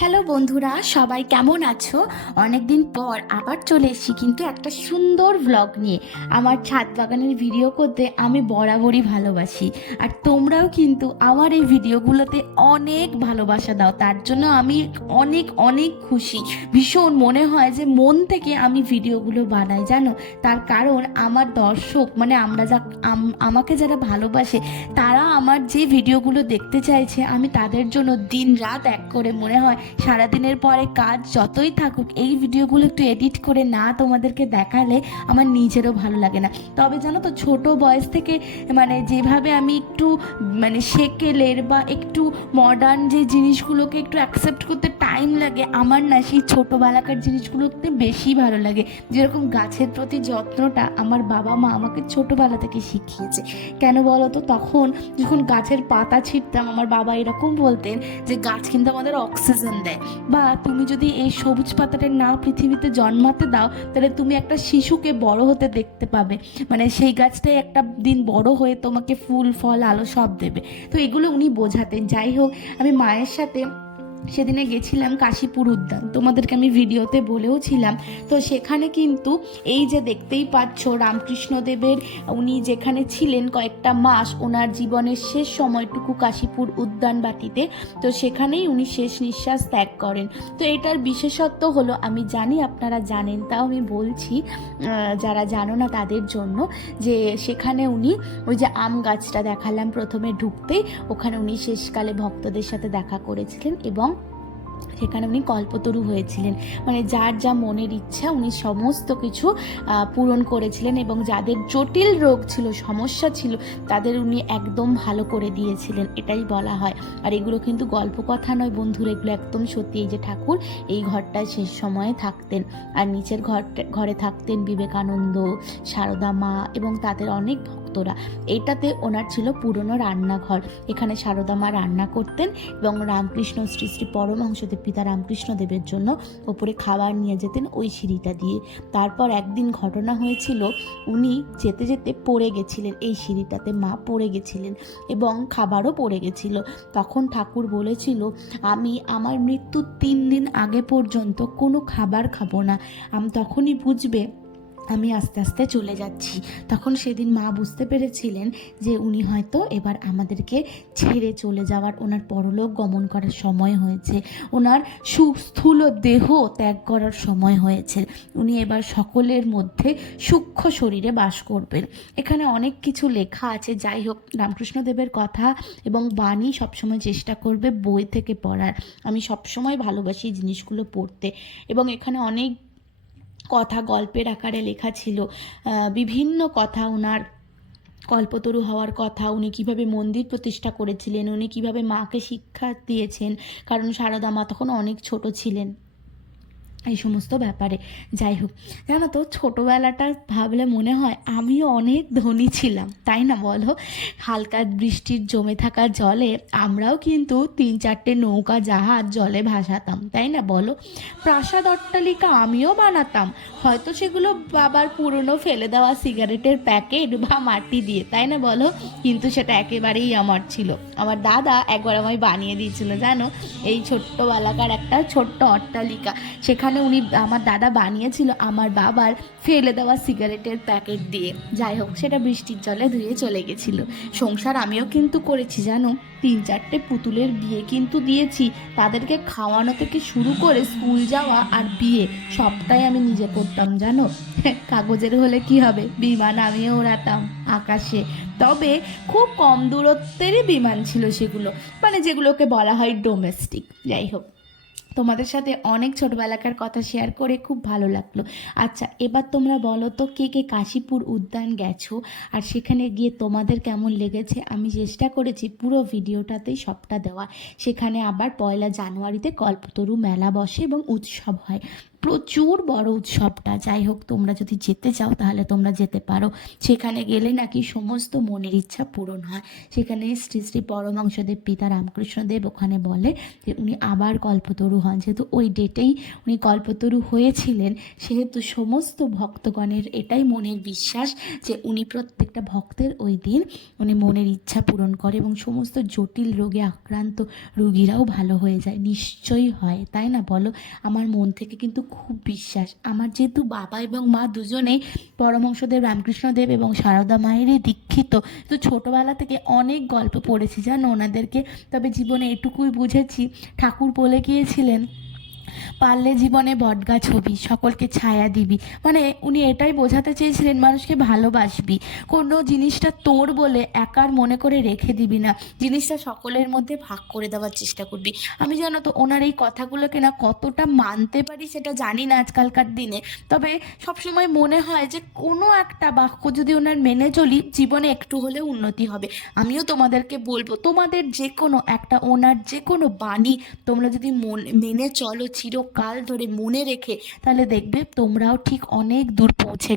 Hello বন্ধুরা, সবাই কেমন আছো? অনেক দিন পর আবার চলে এসেছি কিন্তু একটা সুন্দর ভ্লগ নিয়ে। আমার ছাদ বাগানের ভিডিও করতে আমি বরাবরই ভালোবাসি, আর তোমরাও কিন্তু আমার এই ভিডিওগুলোতে অনেক ভালোবাসা দাও। তার জন্য আমি অনেক অনেক খুশি। ভীষণ মনে হয় যে মন থেকে আমি ভিডিওগুলো বানাই, জানো। তার কারণ আমার দর্শক মানে আমাকে যারা ভালোবাসে তারা আমার যে ভিডিওগুলো দেখতে চাইছে, আমি তাদের জন্য দিন রাত এক করে মনে হয় সারাদিনের পরে কাজ যতই থাকুক এই ভিডিওগুলো একটু এডিট করে না তোমাদেরকে দেখালে আমার নিজেরও ভালো লাগে না। তবে জানো তো, ছোট বয়স থেকে মানে যেভাবে আমি একটু মানে সেকেলের বা একটু মডার্ন যে জিনিসগুলোকে একটু অ্যাকসেপ্ট করতে টাইম লাগে, আমার না সেই ছোটোবেলাকার জিনিসগুলোতে বেশি ভালো লাগে। যেরকম গাছের প্রতি যত্নটা আমার বাবা মা আমাকে ছোটোবেলা থেকে শিখিয়েছে। কেন বলো তো, তখন যখন গাছের পাতা ছিঁড়তাম আমার বাবা এরকম বলতেন যে গাছ কিন্তু আমাদের অক্সিজেন দেয়, বা তুমি যদি এই সবুজ পাতাটা না পৃথিবীতে জন্মাতে দাও তাহলে তুমি একটা শিশুকে বড় হতে দেখতে পাবে, মানে সেই গাছটাই একটা দিন বড় হয়ে তোমাকে ফুল ফল আলো সব দেবে। তো এগুলো উনি বোঝাতেন। যাই হোক, আমি মায়ের সাথে সেদিনে গেছিলাম কাশীপুর উদ্যান, তোমাদেরকে আমি ভিডিওতে বলেও ছিলাম। তো সেখানে কিন্তু এই যে দেখতেই পাচ্ছ রামকৃষ্ণদেবের উনি যেখানে ছিলেন কয়েকটা মাস, ওনার জীবনের শেষ সময়টুকু কাশীপুর উদ্যান বাটিতে, তো সেখানেই উনি শেষ নিঃশ্বাস ত্যাগ করেন। তো এটার বিশেষত্ব হলো, আমি জানি আপনারা জানেন, তাও আমি বলছি যারা জানো না তাদের জন্য, যে সেখানে উনি ওই যে আম গাছটা দেখালাম প্রথমে ঢুকতেই, ওখানে উনি শেষকালে ভক্তদের সাথে দেখা করেছিলেন এবং সেখানে উনি কল্পতরু হয়েছিলেন। মানে যার যা মনের ইচ্ছা উনি সমস্ত কিছু পূরণ করেছিলেন, এবং যাদের জটিল রোগ ছিল, সমস্যা ছিল, তাদের উনি একদম ভালো করে দিয়েছিলেন, এটাই বলা হয়। আর এগুলো কিন্তু গল্প কথা নয় বন্ধুরা, এগুলো একদম সত্যি। এই যে ঠাকুর এই ঘরটায় শেষ সময়ে থাকতেন, আর নিচের ঘরে থাকতেন বিবেকানন্দ, সারদা মা এবং তাদের অনেক ভক্তরা। এইটাতে ওনার ছিল পুরনো রান্নাঘর, এখানে সারদা মা রান্না করতেন এবং রামকৃষ্ণ শ্রী শ্রী পরমহংসদেব পিতা রামকৃষ্ণদেবের জন্য ওপরে খাবার নিয়ে যেতেন ওই সিঁড়িটা দিয়ে। তারপর একদিন ঘটনা হয়েছিল, উনি যেতে যেতে পড়ে গেছিলেন, এই সিঁড়িটাতে মা পড়ে গেছিলেন এবং খাবারও পড়ে গেছিল। তখন ঠাকুর বলেছিল, আমি আমার মৃত্যুর 3 দিন আগে পর্যন্ত কোনো খাবার খাবো না, তখনই বুঝবে আমি আস্তে আস্তে চলে যাচ্ছি। তখন সেদিন মা বুঝতে পেরেছিলেন যে উনি হয়তো এবার আমাদেরকে ছেড়ে চলে যাওয়ার, ওনার পরলোক গমন করার সময় হয়েছে, ওনার সুস্থূল দেহ ত্যাগ করার সময় হয়েছে, উনি এবার সকলের মধ্যে সূক্ষ্ম শরীরে বাস করবেন। এখানে অনেক কিছু লেখা আছে। যাই হোক, রামকৃষ্ণদেবের কথা এবং বাণী সবসময় চেষ্টা করবে বই থেকে পড়ার। আমি সবসময় ভালোবাসি জিনিসগুলো পড়তে, এবং এখানে অনেক কথা গল্পের আকারে লেখা ছিল, বিভিন্ন কথা ওনার কল্পতরু হওয়ার কথা, উনি কিভাবে মন্দির প্রতিষ্ঠা করেছিলেন, উনি কিভাবে মাকে শিক্ষা দিয়েছেন, কারণ সারদা মা তখন অনেক ছোট ছিলেন, এই সমস্ত ব্যাপারে। যাই হোক, জানো তো, ছোটোবেলাটা ভাবলে মনে হয় আমিও অনেক ধনী ছিলাম, তাই না বলো? হালকা বৃষ্টির জমে থাকা জলে আমরাও কিন্তু 3-4টে নৌকা জাহাজ জলে ভাসাতাম, তাই না বলো? প্রাসাদ অট্টালিকা আমিও বানাতাম, হয়তো সেগুলো বাবার পুরনো ফেলে দেওয়া সিগারেটের প্যাকেট বা মাটি দিয়ে, তাই না বলো? কিন্তু সেটা একেবারেই আমার ছিল। আমার দাদা একবার আমায় বানিয়ে দিয়েছিল, জানো, এই ছোট্টবেলাকার একটা ছোট্ট অট্টালিকা। সেখানে উনি, আমার দাদা বানিয়েছিল আমার বাবার ফেলে দেওয়া সিগারেটের প্যাকেট দিয়ে। যাই হোক, সেটা বৃষ্টির জলে ধুয়ে চলে গেছিল। সংসার আমিও কিন্তু করেছি, জানো, 3-4টে পুতুলের বিয়ে কিন্তু দিয়েছি, তাদেরকে খাওয়ানো থেকে শুরু করে স্কুল যাওয়া আর বিয়ে সবটাই আমি নিজে করতাম, জানো। কাগজের হলে কি হবে, বিমান আমিও ওড়াতাম আকাশে। তবে খুব কম দূরত্বেরই বিমান ছিল সেগুলো, মানে যেগুলোকে বলা হয় ডোমেস্টিক। যাই হোক, তোমাদের সাথে অনেক ছোটবেলাকার কথা শেয়ার করে খুব ভালো লাগলো। আচ্ছা, এবার তোমরা বলো তো, কে কে কাশীপুর উদ্যান গেছো, আর সেখানে গিয়ে তোমাদের কেমন লেগেছে? আমি চেষ্টা করেছি পুরো ভিডিওটাতেই সবটা দেওয়া। সেখানে আবার 1 জানুয়ারিতে কল্পতরু মেলা বসে এবং উৎসব হয়। প্রচুর বড় উৎসবটা। যাই হোক, তোমরা যদি যেতে চাও তাহলে তোমরা যেতে পারো। সেখানে গেলে নাকি সমস্ত মনের ইচ্ছা পূরণ হয়। সেখানে শ্রী শ্রী পরমাংশদেব পিতা রামকৃষ্ণদেব ওখানে বলে যে উনি আবার কল্পতরু হন। যেহেতু ওই ডেটেই উনি কল্পতরু হয়েছিলেন, সেহেতু সমস্ত ভক্তগণের এটাই মনের বিশ্বাস যে উনি প্রত্যেকটা ভক্তের ওই দিন উনি মনের ইচ্ছা পূরণ করে এবং সমস্ত জটিল রোগে আক্রান্ত রোগীরাও ভালো হয়ে যায়। নিশ্চয়ই হয়, তাই না বলো? আমার মন থেকে কিন্তু খুব বিশ্বাস। আমার যেহেতু বাবা এবং মা দুজনেই পরমহংসদেব রামকৃষ্ণদেব এবং সারদা মায়েরই দীক্ষিত, তো ছোটোবেলা থেকে অনেক গল্প পড়েছি জানো ওনাদেরকে। তবে জীবনে এটুকুই বুঝেছি, ঠাকুর বলে গিয়েছিলেন পারলে জীবনে বটগাছ হবি, সকলকে ছায়া দিবি। মানে উনি এটাই বোঝাতে চেয়েছিলেন মানুষকে ভালোবাসবি, কোনো জিনিসটা তোর বলে একার মনে করে রেখে দিবি না, জিনিসটা সকলের মধ্যে ভাগ করে দেওয়ার চেষ্টা করবি। আমি জানো তো ওনার এই কথাগুলোকে না কতটা মানতে পারি সেটা জানি না আজকালকার দিনে, তবে সবসময় মনে হয় যে কোনো একটা বাক্য যদি ওনার মেনে চলি জীবনে একটু হলেও উন্নতি হবে। আমিও তোমাদেরকে বলবো, তোমাদের যে কোনো একটা ওনার যে কোনো বাণী তোমরা যদি মেনে চলো চিরকাল ধরে মনে রেখে, তাহলে দেখবে তোমরাও ঠিক অনেক দূর পৌঁছে